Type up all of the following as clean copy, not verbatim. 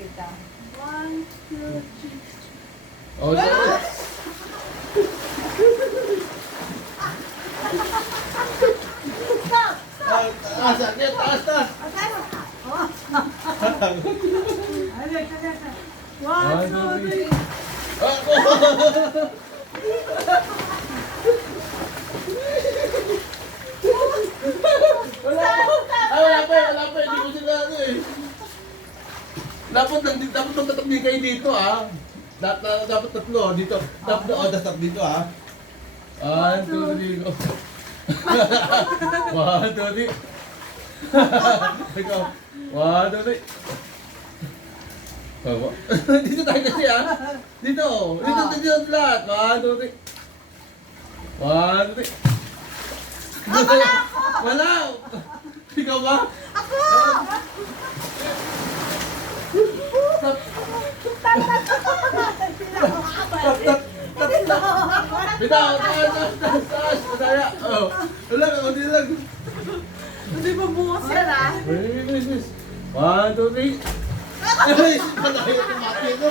kita. 1, 2, 3. Oh, dali. Stop! Taas, sakit, taas, taas. One, two, three. Ako! Wala pa, wala pa. Hindi ko sila ano eh. Dapat magtatakbi kayo dito ah. Dapat tatlo dito. Dapat dito ah. 1, 2, 3, go. 1, 2, 3. Ikaw. 1, 2, 3. Dito tayo kasi ah. Dito. Dito lahat. 1, 2, 3. 1, 2, 3. Wala. Ikaw ba? Ako! Tap. Bitaw, taas. Madaya. Oh. Wala ka, konti lang. Hindi ba bukas yan ah? Bilis. 1, 2, 3. Ay, madaya tumaki ko.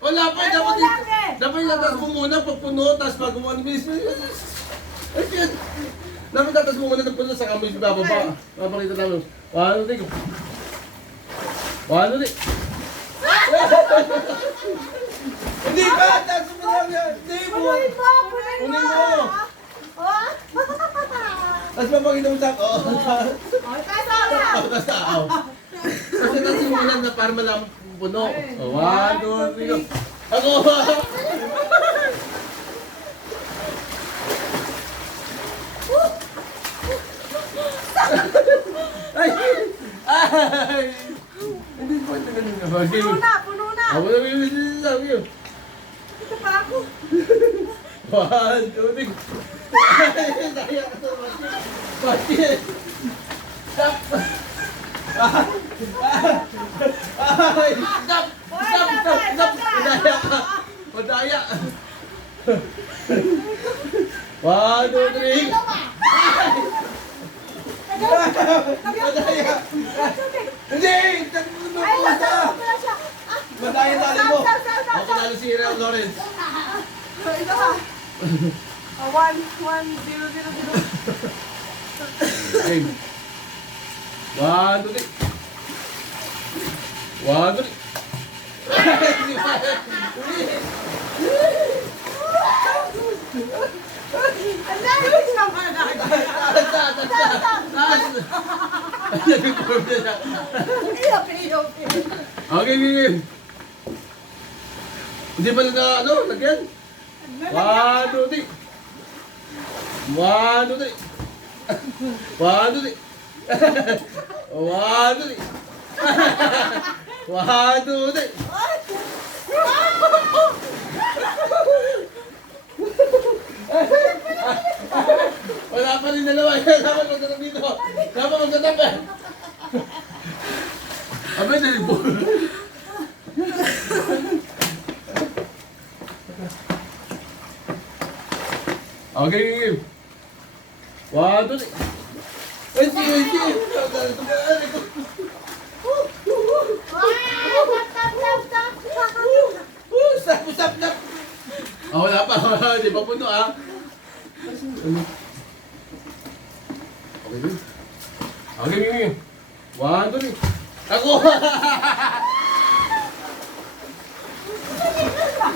Wala pa, dapat tatas mo muna pag puno, tapos pag umalis. Ay, shit. Dapat tatas mo muna ng puno sa kami bababa. Papakita namin. 1, 2, 3. 1, 2, 3. Hindi ba? Tatas mo lang yan. Hindi mo. Punin mo. Tapos papakita mo sa ako. Tapos ako. Kasi tatas mo muna na para malaman puno. 1, 2, 3. Ako! Ay! Ay! Hindi ko ito ganun na. Puno na! Ako na may sabi yun. Ito pa ako. 1, 2, 3. Ay! Daya ka sa bakit? Stop! Ay! Stop! Stop! Madaya ka! Madaya! 1, 2, 3. Madaya! Hindi! Madaya tali mo! Ako nalo si Lawrence. Ito pa. 1, 0, 0, 0. Game. 1, 2, 3. 1, 2, 3. Okay. Hindi pa na ano, lagyan. 1, 2, 3. 1, 2, 3. 1, 2, 3. 1, 2, 3. 1, 2, 3. Wala pa rin dalawa. Dapat magtatap dito. Dapat magtatap eh. Abay, nalibol. Okay. 1, 2, 3. Ay, sige. Stop. Oh, wala pa. Di pa puno ah. Okay. 1, 2, 3. Ako!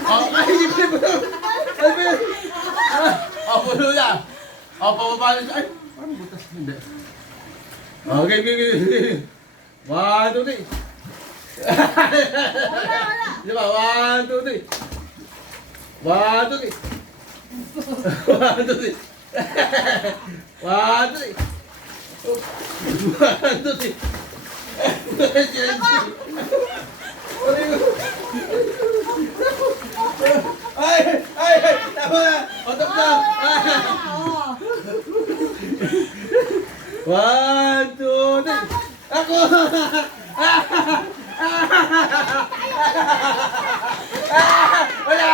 Ay, hindi pa puno. Puno na. Papapalan siya. Ay, parang butas. Hindi. Okay. 1, 2, 3. Di ba? 1, 2, 3. 1, 2, 3. 1, 2, 3. 1, 2, 3. 1, 2, 3. Ay! Tama na! Otop na! 1, 2, 3. Ako! Wala!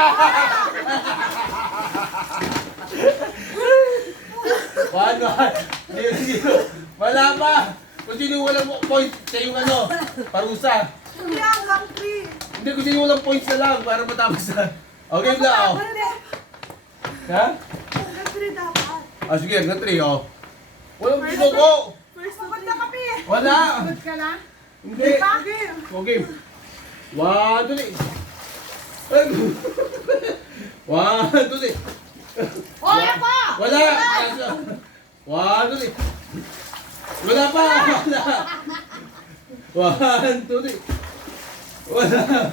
1, 1. 0. Wala pa. Kung sino walang point, siya yung ano, parusa. Hindi hanggang 3. Hindi, kung sino walang points na lang para matapos na. Okay na, oh. Hindi. Ha? Hanggang 3 dapat. Ah, sige, hanggang 3, oh. Walang ginuko. First to na kami. Wala. Good ka na? Hindi. Game. Okay. 1, 2, 3. 1, 2, 3. Wala pa! Wala. 1, 2, 3. Wala pa. Wala. 1, 2, 3. Wala.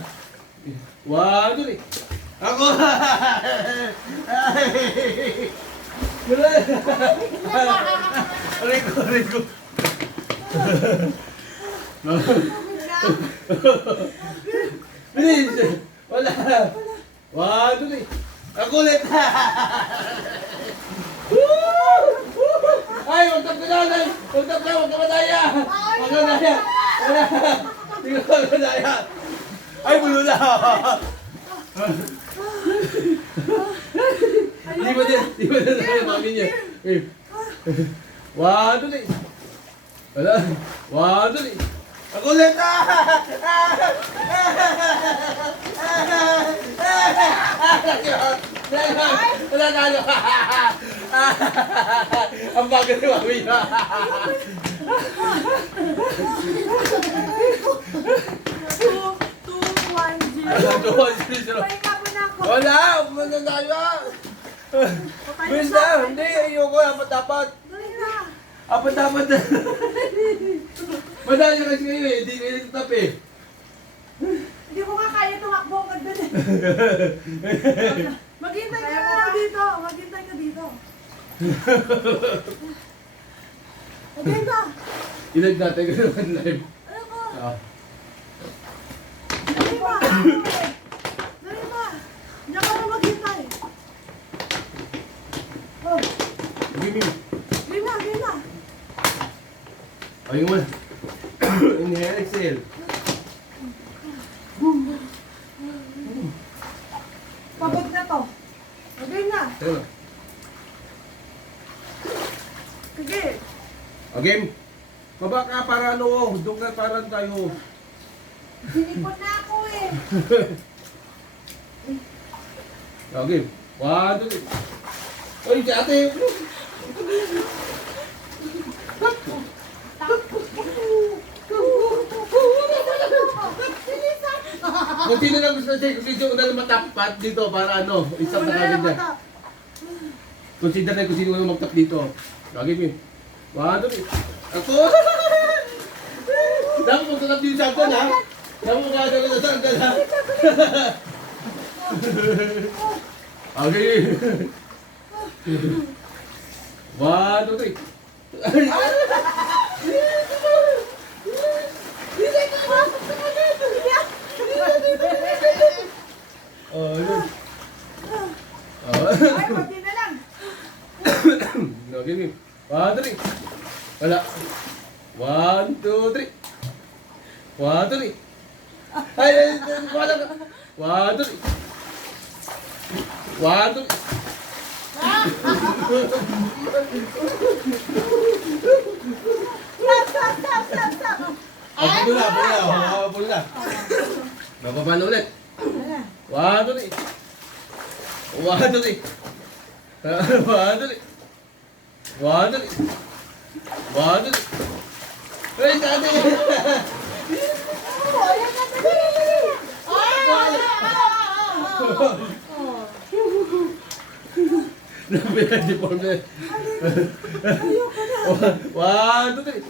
1, 2, 3. Ako. Wala. Aray ko. Bilis. Wala. 1, 2, 3. Ako ulit. Ay, huwag tap ka na, Nay. Huwag tap ka, huwag ka madaya. Huwag ka madaya. Wala. Hindi ka madaya. Ay, bulo na. Di ba na mami niya? 1, 2, 3. Wala. 1, 2, 3. Ako ulit. Wala talo. Ang bagal ni mami niya. 2, 1, 0. Pahinga mo na ako. Wala. Wala tayo. Bilis na. Hindi. Ayoko. Apat-apat. Dali na. Apat-apat na. Madali na kasi kayo eh. Hindi kayo nagtap eh. Hindi ko nga kaya tumakbo agad dun eh. Maghintay ka na dito. Maghintay ka dito. Maghintay ka. Ilag natin ka naman live. Ano ko? Ah. Dali ba? Dali ba? Diyan ka na maghintay. Oh, Gaming. game na. Ayun mo na. Inhale, exhale. Pagod na to. Game na. Tara na. Sige. Okay. Baba ka para ano. Doon ka para tayo. Sinipon na ako eh. Okay. 1, 2, 3. Ay, si ate. Kung sino lang gusto siya, kung sino na matapat dito para ano, isang na kagad niya. Consider na kung sino na magtap dito. Lagi mo. 1, 2, 3. Ako! Dapat magtatap dito sa akin, ha? Dapat magtatap sa akin, ha? Okay. 1, 2, 3. Oh, yun. Ay, pati na lang. Okay, game. 1, 2, 3. Wala. 1, 2, 3. 1, 2, 3. Ay, wala ka. 1, 2, 3. 1, 2, 3. Stop. Ako na. Ako na. Mababa na ulit. 1, 2, 3. 1, 2, 3. 1, 2, 3. 1, 2, 3. 1, 2, 3. Ay, dati! Napinag-deform na. 1, 2, 3.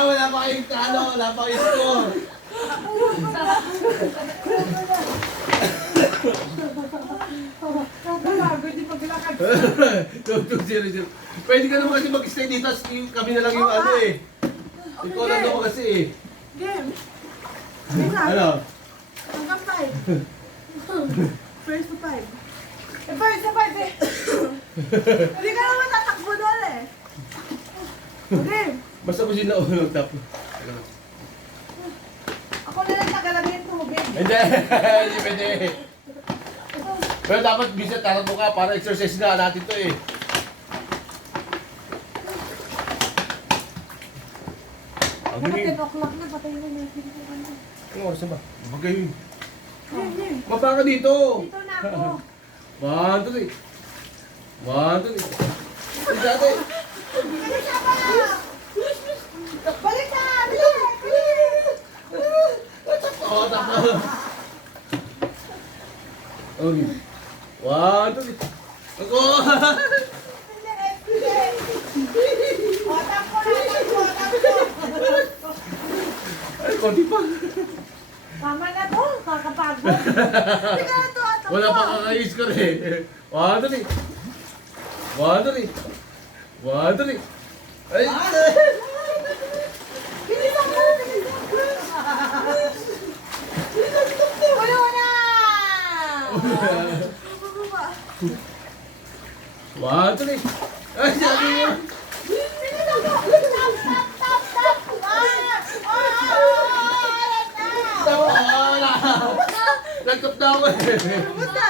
Wala pa kayong talo, wala pa kayong score. Kapagod yung paglakad. 2-0. Pwede ka naman kasi mag-stay dito, tapos kami na lang yung ano eh. Ikaw lang naman kasi eh. Game. Game na. Ano? Hanggang 5. First to 5. First to 5 eh. Hindi ka naman tatakbo doon eh. Game. Basta kung sino unang tap. Ako na lang tagalagay yung tubig. Hindi, hindi pwede. Pero dapat bisit tatakbo ka para exercise nga natin to eh. Ang Dapat galing. 10 o'clock na, patay na natin ko ano. Anong oras na ba? Bagay yun. Hindi. Mapa ka dito. Dito na ako. 1, 2, 3. 1, 2, 3. Dati. Bilis ka pa! Balik na! Bilis! Bilis! Oh, tapos. Okay. 1, 2, 3. Ako. Otak ko na! Otak ko! Ay, konti pa. Tama na to! Kakapagod! Hindi ka na to! Atak Wala ko. pa kakais ko rin. 1, 2, 3. 1, 2, 3. 1, 2, 3. Ay! Bilis ako! Bilis ako! Ulo na! Bababa. 1, 2, 3. Ay, sabi mo. Bilis ako! Stop! Stop! Stop! Stop! Tawa. Nagkap na ako eh. Basta!